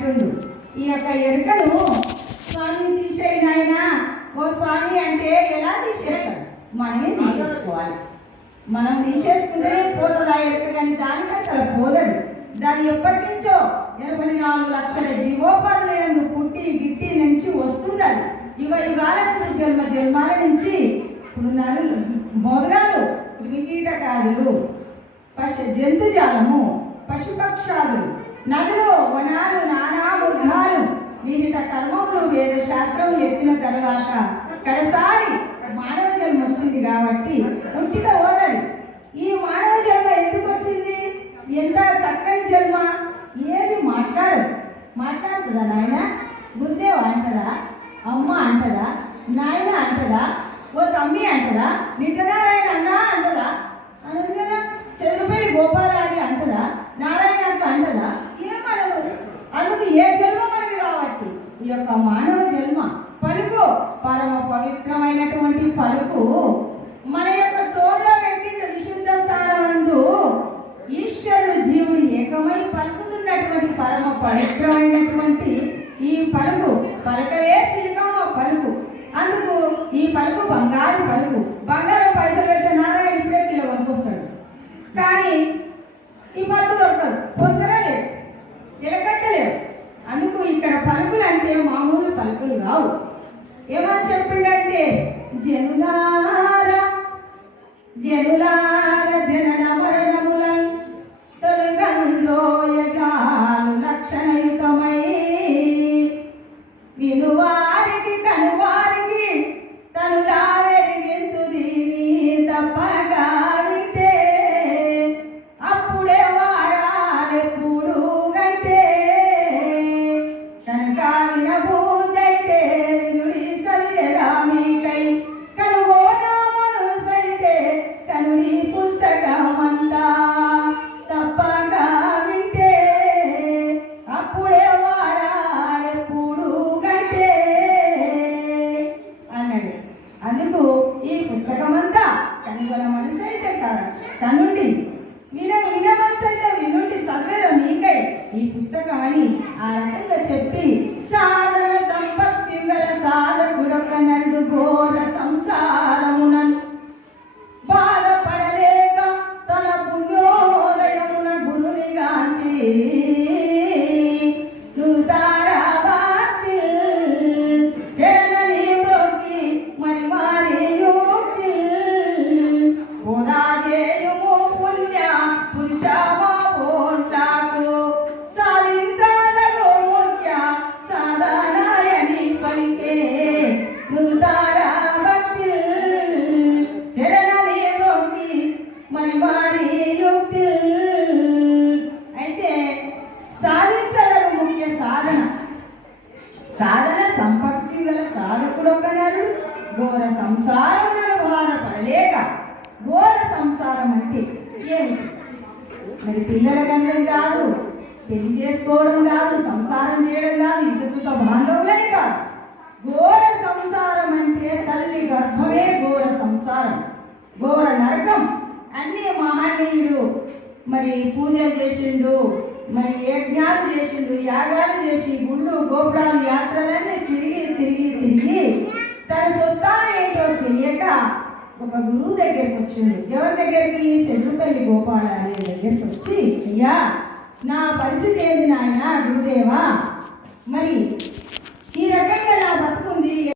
అంటుండు. ఈ యొక్క ఎరుకను స్వామి తీసేయి నాయన, ఓ స్వామి అంటే ఎలా తీసేస్తాడు? మనమే తీసేసుకోవాలి. మనం తీసేసుకుంటేనే పోతుంది ఆ ఎరుక, కానీ దానికంటే అలా పోదడు. దాని ఎప్పటి నుంచో 84 లక్షల జీవోపాధులు పుట్టి గిట్టి నుంచి వస్తుంది. అది యుగ యుగాల నుంచి జన్మ జన్మాల నుంచి ఇప్పుడు మొదగాలు క్రిమికీటకాదులు జంతుజాలము పశుపక్షాలు నదులు వనాలు నానా మృగాలు విహిత కర్మములు వేద శాస్త్రములు ఎత్తిన తర్వాత కడసారి మానవ జన్మ వచ్చింది కాబట్టి ఉట్టిగా ఓదరి. ఈ మానవ జన్మ ఎందుకు వచ్చింది? ఎంత చక్కని జన్మ! ఏది మాట్లాడుతుందా నాయన? గురుదేవ అంటదా? అమ్మ అంటదా? నాయన అంటదా? ఓ తమ్మి అంటదా? నిట్టనారాయణ అన్నా అంటదా? అనదు కదా. చంద్రపల్లి గోపాలాని అంటదా? నారాయణకు అంటదా? ఏమనదు. అందుకు ఏ జన్మ మనది కాబట్టి ఈ యొక్క మానవ జన్మ పలుకు పరమ పవిత్రమైనటువంటి పలుకు మన యొక్క టోన్లో పెట్టిండు. విశుద్ధ స్థానమందు ఈశ్వరుడు జీవుడు ఏకమై పలుకుతున్నటువంటి పరమ పవిత్రమైనటువంటి ఈ పలుకు పలకవే చిలుకమ్మ పలుకు. అందుకు ఈ పలుకు బంగారు పలుకు. బంగారం పైసలు పెడితే నారాయణ ఇప్పుడే కిలో వరకొస్తాడు, కానీ ఈ పలుకు దొరకదు, పొందరలేదు, నిలకట్టలేవు. అందుకు ఇక్కడ పలుకులు అంటే మామూలు పలుకులు కావు. ఏమని చెప్పిండంటే జనులార జనన మరణములను తొలగంలోయజాలు లక్షణయుతమై వినువారికి కనువారికి తనులా వెలిగించు దీని తప్పగా వింటే అప్పుడే వారాలెప్పుడు గంటే కనుక వినబూదైతే వినుడి సలిరామికై కనుగోనామను సైతే కనుడి పుస్తకమంతా తప్పగా వింటే అప్పుడే వారాలెప్పుడు గంటే అన్నాడు. అందుకు ఈ పుస్తకమంతా కనుగొన మనసు అయితే కనుండి విన మనసు అయితే వినుండి చదివేదా మీకై ఈ పుస్తకం అని ఆ రకంగా చెప్పి సాధన సంపత్తి గల సాధకుడొక నరుడు ఘోర సంసారమునను బాధపడలేక తన పుణ్యోదయమున గురుని గాంచి చరణని బ్రోకి మరి మారి యుక్తి ఓదాజేయుము పుణ్య పురుషమా పోట్లాకు సాధించదగు ముఖ్య సాధనాయని పలికే నుతారా భక్తి చరణని బ్రోకి మరి మారి యుక్తి. అయితే సాధించదగు ముఖ్య సాధన సంపత్తి గల సాధకుడొక నరుడు ఘోర సంసారం భారపడలేక. ఘోర సంసారం అంటే ఏమిటి? మరి పిల్లల గండం కాదు, పెళ్లి చేసుకోవడం కాదు, సంసారం చేయడం కాదు, ఇంత సుఖ బాంధవులే కాదు. ఘోర సంసారం అంటే తల్లి గర్భమే ఘోర సంసారం, ఘోర నరకం. అన్ని మహనీయుడు మరి పూజలు చేసిండు, మరి యజ్ఞాలు చేసిండు, యాగాలు చేసి గుళ్ళు గోపురాలు యాత్రలన్నీ తిరిగి తిరిగి తిరిగి తన స్వస్థానం ఏంటో తెలియక ఒక గురువు దగ్గరికి వచ్చిండు. ఎవరి దగ్గరికి? చంద్రపల్లి గోపాలాని దగ్గరికి వచ్చి, అయ్యా నా పరిస్థితి ఏంటి నాయన గురుదేవా, మరి